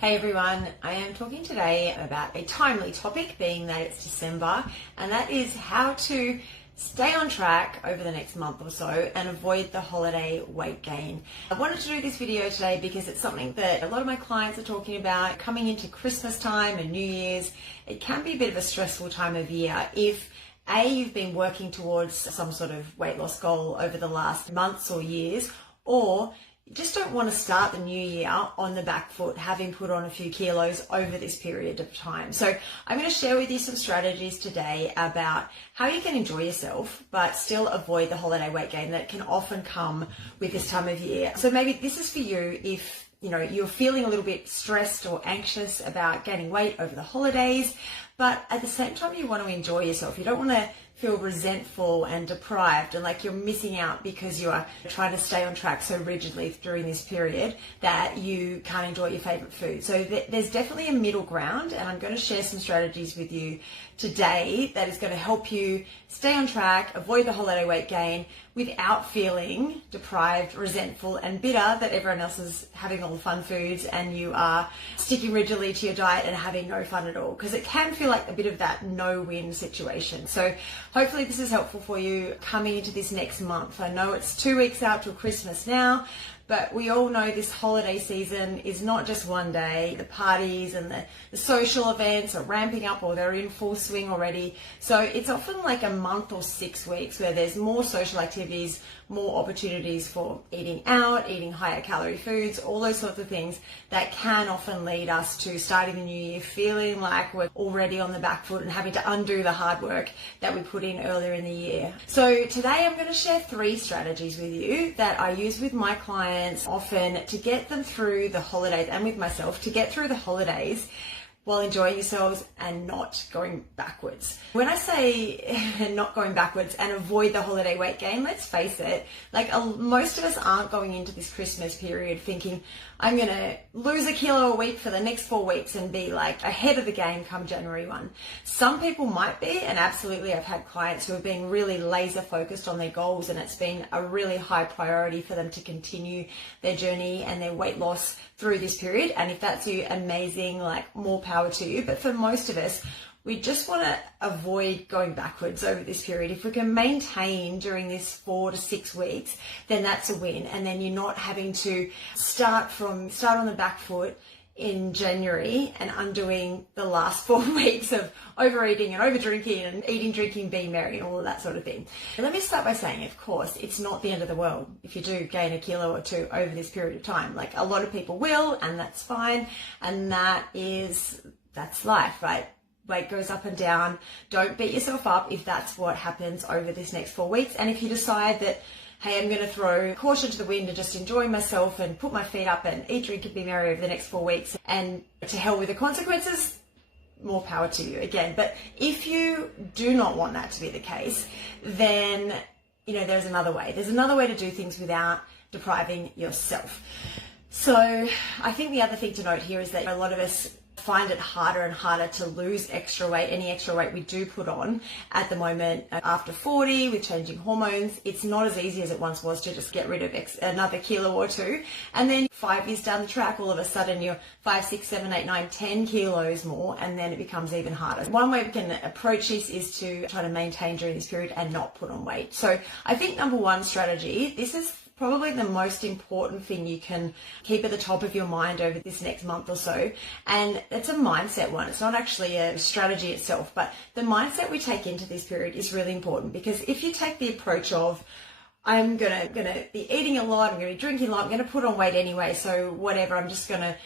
Hey everyone, I am talking today about a timely topic, being that it's December, and that is how to stay on track over the next month or so and avoid the holiday weight gain. I wanted to do this video today because it's something that a lot of my clients are talking about coming into Christmas time and New Year's. It can be a bit of a stressful time of year if you've been working towards some sort of weight loss goal over the last months or years, or you just don't want to start the new year on the back foot, having put on a few kilos over this period of time. So I'm going to share with you some strategies today about how you can enjoy yourself, but still avoid the holiday weight gain that can often come with this time of year. So maybe this is for you if you're feeling a little bit stressed or anxious about gaining weight over the holidays, but at the same time you want to enjoy yourself. You don't want to feel resentful and deprived and like you're missing out because you are trying to stay on track so rigidly during this period that you can't enjoy your favorite food. So there's definitely a middle ground, and I'm going to share some strategies with you today that is going to help you stay on track, avoid the holiday weight gain without feeling deprived, resentful and bitter that everyone else is having all the fun foods and you are sticking rigidly to your diet and having no fun at all, because it can feel like a bit of that no-win situation. So hopefully this is helpful for you coming into this next month. I know it's 2 weeks out till Christmas now, but we all know this holiday season is not just one day. The parties and the social events are ramping up, or they're in full swing already. So it's often like a month or 6 weeks where there's more social activities, more opportunities for eating out, eating higher calorie foods, all those sorts of things that can often lead us to starting the new year feeling like we're already on the back foot and having to undo the hard work that we put in earlier in the year. So today I'm going to share 3 strategies with you that I use with my clients often to get them through the holidays, and with myself to get through the holidays while enjoying yourselves and not going backwards. When I say not going backwards and avoid the holiday weight gain, let's face it, most of us aren't going into this Christmas period thinking, I'm going to lose a kilo a week for the next 4 weeks and be like ahead of the game come January 1. Some people might be, and absolutely I've had clients who have been really laser focused on their goals, and it's been a really high priority for them to continue their journey and their weight loss through this period. And if that's you, amazing, more power to you. But for most of us, we just want to avoid going backwards over this period. If we can maintain during this 4 to 6 weeks, then that's a win. And then you're not having to start on the back foot in January and undoing the last 4 weeks of overeating and overdrinking and eating, drinking, being merry and all of that sort of thing. And let me start by saying, of course, it's not the end of the world if you do gain a kilo or 2 over this period of time. Like a lot of people will, and that's fine. And that's life, right? Weight goes up and down. Don't beat yourself up if that's what happens over this next 4 weeks. And if you decide that, hey, I'm going to throw caution to the wind and just enjoy myself and put my feet up and eat, drink and be merry over the next 4 weeks, and to hell with the consequences, more power to you again. But if you do not want that to be the case, then, there's another way. There's another way to do things without depriving yourself. So I think the other thing to note here is that a lot of us find it harder and harder to lose extra weight, any extra weight we do put on at the moment. After 40, with changing hormones, it's not as easy as it once was to just get rid of another kilo or 2. And then 5 years down the track, all of a sudden you're 5, 6, 7, 8, 9, 10 kilos more, and then it becomes even harder. One way we can approach this is to try to maintain during this period and not put on weight. So I think number 1 strategy, this is probably the most important thing you can keep at the top of your mind over this next month or so. And it's a mindset one. It's not actually a strategy itself, but the mindset we take into this period is really important, because if you take the approach of, I'm gonna be eating a lot, I'm gonna be drinking a lot, I'm gonna put on weight anyway, so whatever, I'm just gonna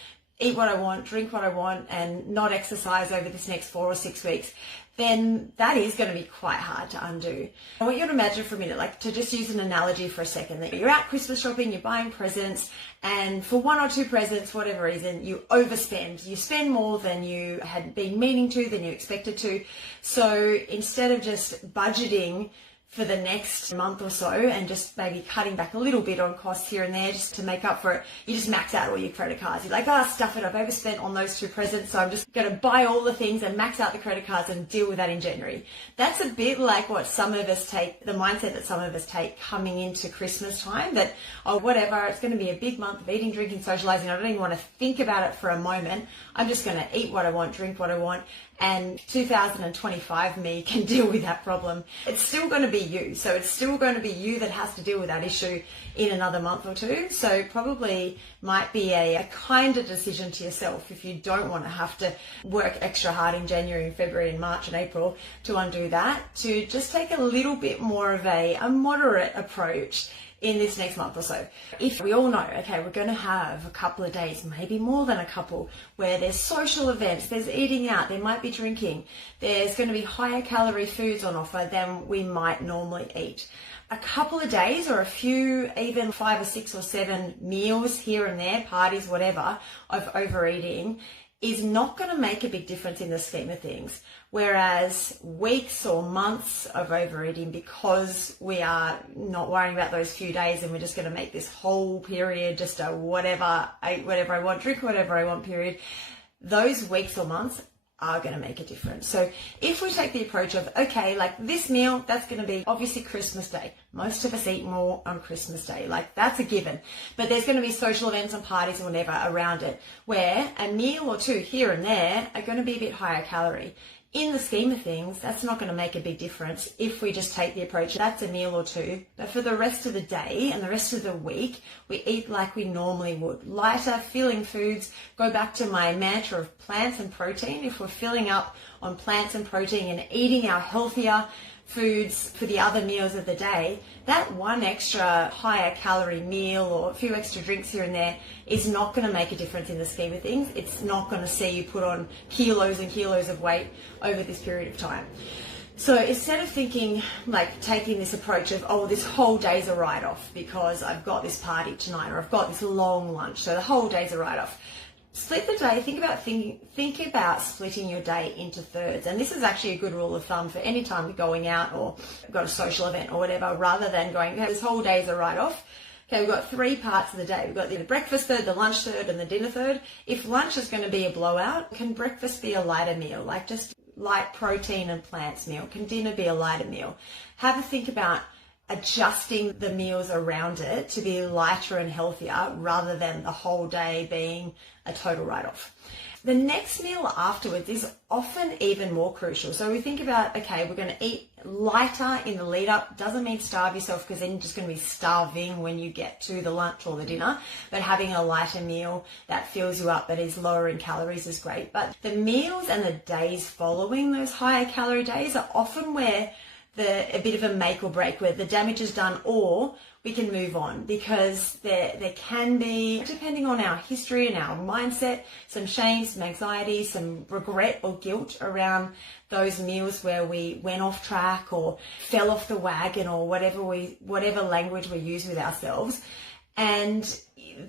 eat what I want, drink what I want, and not exercise over this next 4 or 6 weeks, then that is going to be quite hard to undo. I want you to imagine for a minute, to just use an analogy for a second, that you're out Christmas shopping, you're buying presents, and for 1 or 2 presents, for whatever reason, you overspend. You spend more than you had been meaning to, than you expected to. So instead of just budgeting for the next month or so, and just maybe cutting back a little bit on costs here and there just to make up for it. You just max out all your credit cards. You're like, stuff it, I've overspent on those 2 presents, so I'm just going to buy all the things and max out the credit cards and deal with that in January. That's a bit like what some of us take, the mindset that some of us take coming into Christmas time, that, whatever, it's going to be a big month of eating, drinking, socializing. I don't even want to think about it for a moment. I'm just going to eat what I want, drink what I want. And 2025 me can deal with that problem. It's still going to be you. So it's still going to be you that has to deal with that issue in another month or two. So probably might be a kinder decision to yourself if you don't want to have to work extra hard in January and February and March and April to undo that, to just take a little bit more of a moderate approach in this next month or so. If we all know, okay, we're going to have a couple of days, maybe more than a couple, where there's social events, there's eating out, there might be drinking, there's going to be higher calorie foods on offer than we might normally eat. A couple of days or a few, even 5 or 6 or 7 meals here and there, parties, whatever, of overeating is not going to make a big difference in the scheme of things. Whereas weeks or months of overeating, because we are not worrying about those few days and we're just going to make this whole period just a whatever, eat whatever I want, drink whatever I want period, those weeks or months are going to make a difference. So if we take the approach of, okay, like this meal, that's going to be obviously Christmas Day. Most of us eat more on Christmas Day, like that's a given. But there's going to be social events and parties and whatever around it, where a meal or two here and there are going to be a bit higher calorie. In the scheme of things, that's not going to make a big difference if we just take the approach, that's a meal or two. But for the rest of the day and the rest of the week, we eat like we normally would. Lighter, filling foods. Go back to my mantra of plants and protein. If we're filling up on plants and protein and eating our healthier foods for the other meals of the day, that one extra higher calorie meal or a few extra drinks here and there is not going to make a difference in the scheme of things. It's not going to see you put on kilos and kilos of weight over this period of time. So instead of thinking, like taking this approach of, this whole day's a write-off because I've got this party tonight or I've got this long lunch, so the whole day's a write-off. Split the day. Think about splitting your day into thirds. And this is actually a good rule of thumb for any time you're going out or got a social event or whatever, rather than going, okay, this whole day is a write-off. Okay, we've got 3 parts of the day. We've got the breakfast third, the lunch third, and the dinner third. If lunch is going to be a blowout, can breakfast be a lighter meal, like just light protein and plants meal? Can dinner be a lighter meal? Have a think about adjusting the meals around it to be lighter and healthier rather than the whole day being a total write-off. The next meal afterwards is often even more crucial. So we think about, okay, we're going to eat lighter in the lead up. Doesn't mean starve yourself, because then you're just going to be starving when you get to the lunch or the dinner. But having a lighter meal that fills you up, that is lower in calories, is great. But the meals and the days following those higher calorie days are often where a bit of a make or break, where the damage is done or we can move on, because there can be, depending on our history and our mindset, some shame, some anxiety, some regret or guilt around those meals where we went off track or fell off the wagon or whatever language we use with ourselves. And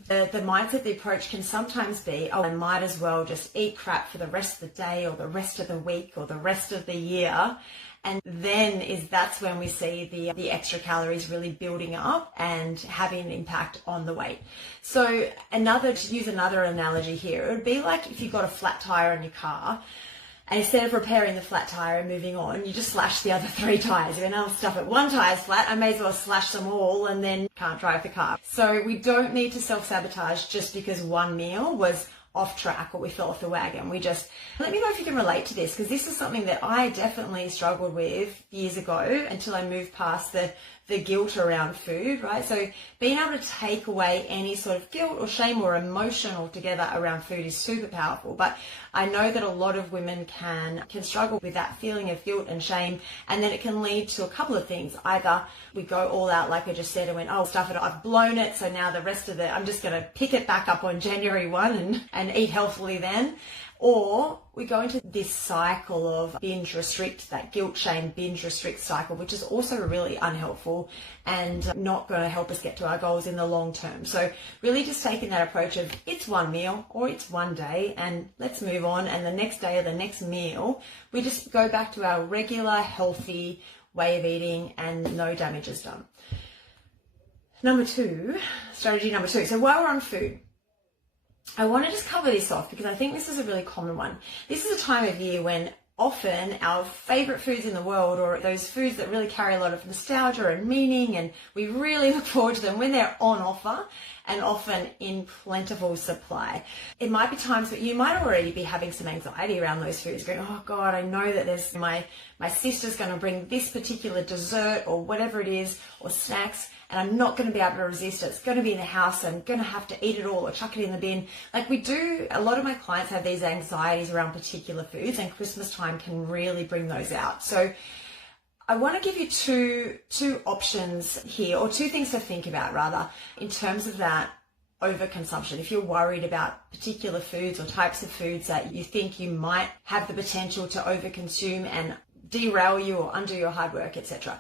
the mindset, the approach can sometimes be, I might as well just eat crap for the rest of the day or the rest of the week or the rest of the year. And then that's when we see the extra calories really building up and having an impact on the weight. So to use another analogy here, it would be like if you've got a flat tire in your car, and instead of repairing the flat tire and moving on, you just slash the other 3 tires. You know, stuff it, 1 tire's flat, I may as well slash them all and then can't drive the car. So we don't need to self-sabotage just because one meal was off track or we fell off the wagon. Let me know if you can relate to this, because this is something that I definitely struggled with years ago until I moved past the guilt around food, right? So being able to take away any sort of guilt or shame or emotion altogether around food is super powerful. But I know that a lot of women can struggle with that feeling of guilt and shame, and then it can lead to a couple of things. Either we go all out, like I just said, and went, stuff it, I've blown it, so now the rest of I'm just going to pick it back up on January 1 and eat healthily then. Or we go into this cycle of binge restrict, that guilt, shame, binge restrict cycle, which is also really unhelpful and not going to help us get to our goals in the long term. So really just taking that approach of it's one meal or it's one day and let's move on. And the next day or the next meal, we just go back to our regular, healthy way of eating and no damage is done. Strategy number two. So while we're on food, I want to just cover this off because I think this is a really common one. This is a time of year when often our favorite foods in the world, or those foods that really carry a lot of nostalgia and meaning, and we really look forward to them when they're on offer and often in plentiful supply. It might be times that you might already be having some anxiety around those foods, going, oh God, I know that there's my sister's going to bring this particular dessert or whatever it is, or snacks, and I'm not going to be able to resist it. It's going to be in the house. I'm going to have to eat it all or chuck it in the bin. Like we do, a lot of my clients have these anxieties around particular foods, and Christmas time can really bring those out. So I want to give you two options here, or two things to think about rather, in terms of that overconsumption. If you're worried about particular foods or types of foods that you think you might have the potential to overconsume and derail you or undo your hard work, etc.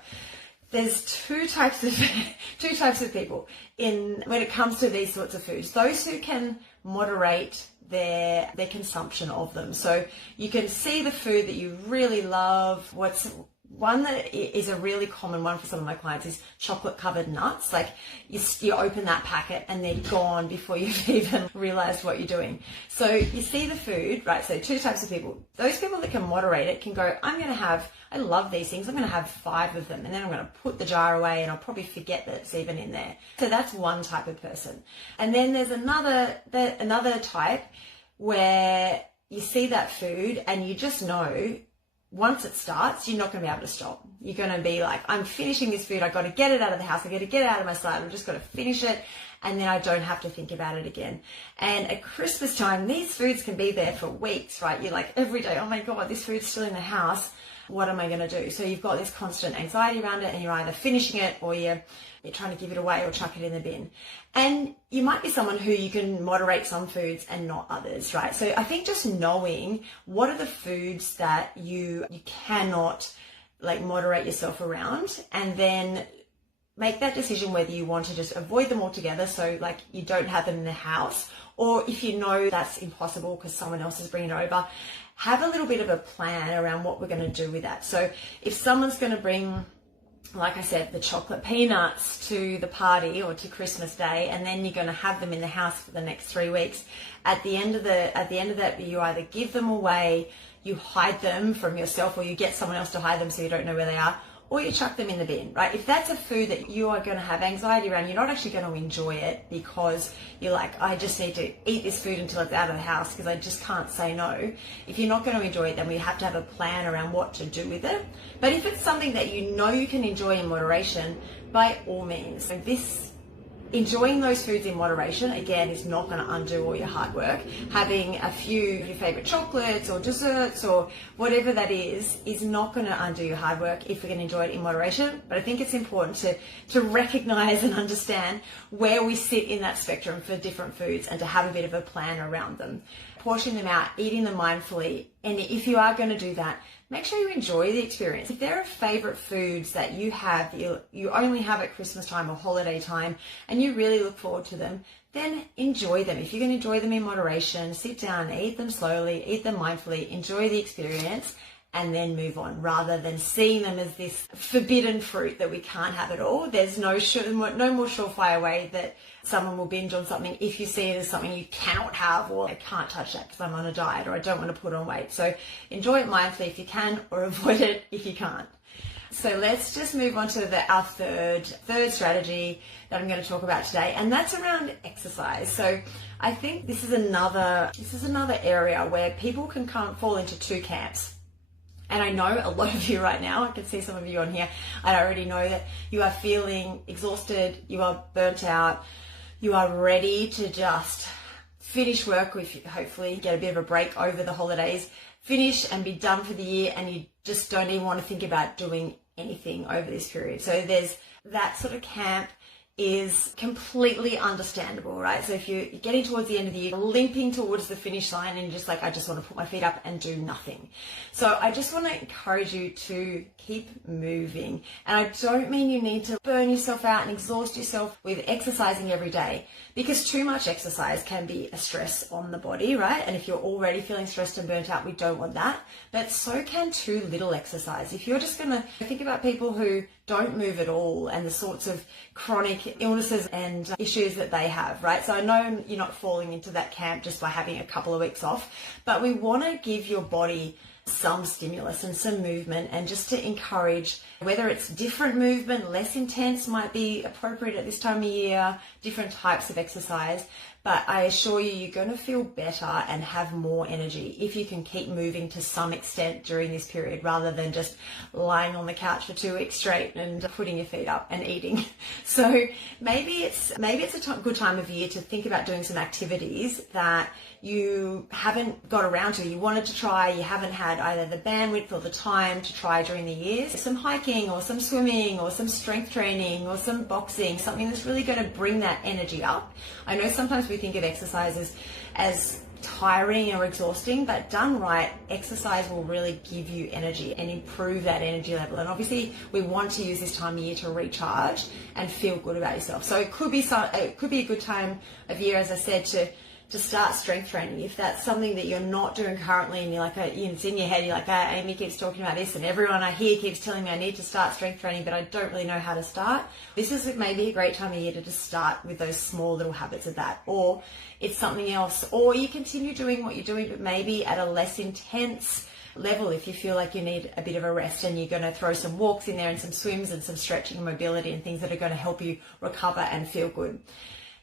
There's two types of people when it comes to these sorts of foods. Those who can moderate their consumption of them. So you can see the food that you really love. What's one that is a really common one for some of my clients is chocolate covered nuts. Like you open that packet and they're gone before you've even realized what you're doing. So you see the food, right? So two types of people. Those people that can moderate it can go, I love these things. I'm going to have 5 of them, and then I'm going to put the jar away and I'll probably forget that it's even in there. So that's one type of person. And then there's another type where you see that food and you just know once it starts, you're not going to be able to stop. You're going to be like, I'm finishing this food. I've got to get it out of the house. I've got to get it out of my sight. I've just got to finish it. And then I don't have to think about it again. And at Christmas time, these foods can be there for weeks, right? You're like every day, oh my God, this food's still in the house. What am I going to do? So you've got this constant anxiety around it, and you're either finishing it or you're trying to give it away or chuck it in the bin. And you might be someone who you can moderate some foods and not others, right? So I think just knowing what are the foods that you cannot moderate yourself around, and then make that decision whether you want to just avoid them altogether, so you don't have them in the house, or if you know that's impossible because someone else is bringing it over, have a little bit of a plan around what we're going to do with that. So if someone's going to bring, like I said, the chocolate peanuts to the party or to Christmas Day, and then you're going to have them in the house for the next 3 weeks, at the end of that, you either give them away, you hide them from yourself, or you get someone else to hide them so you don't know where they are, or you chuck them in the bin, right? If that's a food that you are going to have anxiety around, you're not actually going to enjoy it because you're like, I just need to eat this food until it's out of the house because I just can't say no. If you're not going to enjoy it, then we have to have a plan around what to do with it. But if it's something that you know you can enjoy in moderation, by all means. So enjoying those foods in moderation, again, is not going to undo all your hard work. Having a few of your favorite chocolates or desserts or whatever that is not going to undo your hard work if we can enjoy it in moderation. But I think it's important to recognize and understand where we sit in that spectrum for different foods, and to have a bit of a plan around them. Portion them out, eating them mindfully. And if you are going to do that, make sure you enjoy the experience. If there are favorite foods that you have, that you only have at Christmas time or holiday time, and you really look forward to them, then enjoy them. If you can enjoy them in moderation, sit down, eat them slowly, eat them mindfully, enjoy the experience, and then move on, rather than seeing them as this forbidden fruit that we can't have at all. There's no more surefire way that someone will binge on something if you see it as something you cannot have, or I can't touch that because I'm on a diet, or I don't want to put on weight. So enjoy it mindfully if you can, or avoid it if you can't. So let's just move on to our third strategy that I'm going to talk about today, and that's around exercise. So I think this is another area where people can fall into two camps. And I know a lot of you right now, I can see some of you on here, I already know that you are feeling exhausted, you are burnt out, you are ready to just finish work, with hopefully get a bit of a break over the holidays, finish and be done for the year, and you just don't even want to think about doing anything over this period. So there's that sort of camp is completely understandable, right? So if you're getting towards the end of the year, limping towards the finish line and you're just like, I just want to put my feet up and do nothing. So I just want to encourage you to keep moving. And I don't mean you need to burn yourself out and exhaust yourself with exercising every day, because too much exercise can be a stress on the body, right? And if you're already feeling stressed and burnt out, we don't want that. But so can too little exercise. If you're just going to think about people who don't move at all and the sorts of chronic illnesses and issues that they have, right? So I know you're not falling into that camp just by having a couple of weeks off, but we want to give your body some stimulus and some movement, and just to encourage, whether it's different movement, less intense might be appropriate at this time of year, different types of exercise. But I assure you, you're going to feel better and have more energy if you can keep moving to some extent during this period, rather than just lying on the couch for 2 weeks straight and putting your feet up and eating. So maybe it's a good time of year to think about doing some activities that you haven't got around to, you wanted to try, you haven't had either the bandwidth or the time to try during the years. Some hiking or some swimming or some strength training or some boxing, something that's really going to bring that energy up. I know sometimes we think of exercises as tiring or exhausting, but done right, exercise will really give you energy and improve that energy level. And obviously we want to use this time of year to recharge and feel good about yourself. So it could be a good time of year, as I said, to start strength training. If that's something that you're not doing currently and you're like, it's in your head, you're like, Amy keeps talking about this and everyone I hear keeps telling me I need to start strength training, but I don't really know how to start. This is maybe a great time of year to just start with those small little habits of that. Or it's something else, or you continue doing what you're doing, but maybe at a less intense level if you feel like you need a bit of a rest, and you're going to throw some walks in there and some swims and some stretching and mobility and things that are going to help you recover and feel good.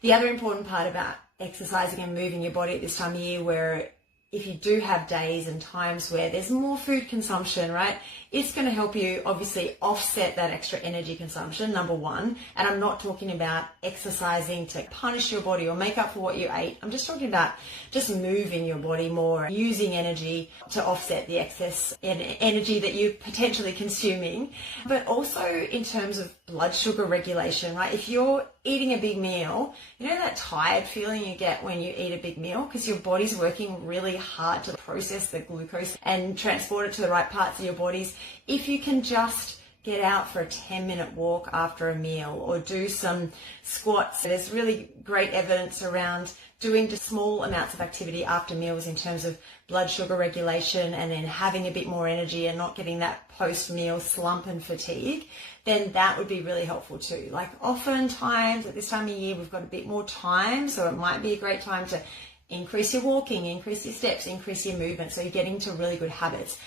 The other important part about exercising and moving your body at this time of year, where if you do have days and times where there's more food consumption, right, it's going to help you obviously offset that extra energy consumption, number one. And I'm not talking about exercising to punish your body or make up for what you ate. I'm just talking about just moving your body more, using energy to offset the excess energy that you're potentially consuming. But also in terms of blood sugar regulation, right? If you're eating a big meal, you know that tired feeling you get when you eat a big meal, because your body's working really hard to process the glucose and transport it to the right parts of your bodies. If you can just get out for a 10-minute walk after a meal, or do some squats. There's really great evidence around doing just small amounts of activity after meals in terms of blood sugar regulation, and then having a bit more energy and not getting that post-meal slump and fatigue, then that would be really helpful too. Like oftentimes at this time of year, we've got a bit more time, so it might be a great time to increase your walking, increase your steps, increase your movement, so you're getting into really good habits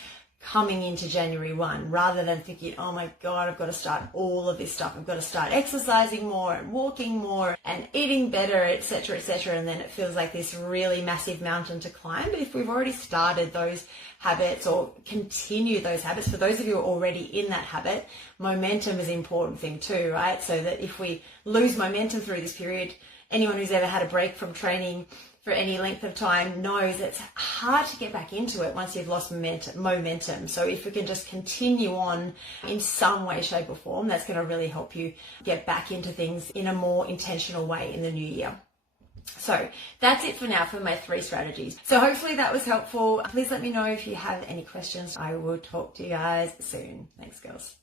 coming into January 1, rather than thinking, oh my God, I've got to start all of this stuff. I've got to start exercising more and walking more and eating better, etc., etc. And then it feels like this really massive mountain to climb. But if we've already started those habits or continue those habits, for those of you who are already in that habit, momentum is an important thing too, right? So that if we lose momentum through this period, anyone who's ever had a break from training for any length of time knows it's hard to get back into it once you've lost momentum. So if we can just continue on in some way, shape or form, that's going to really help you get back into things in a more intentional way in the new year. So that's it for now for my 3 strategies. So hopefully that was helpful. Please let me know if you have any questions. I will talk to you guys soon. Thanks, girls.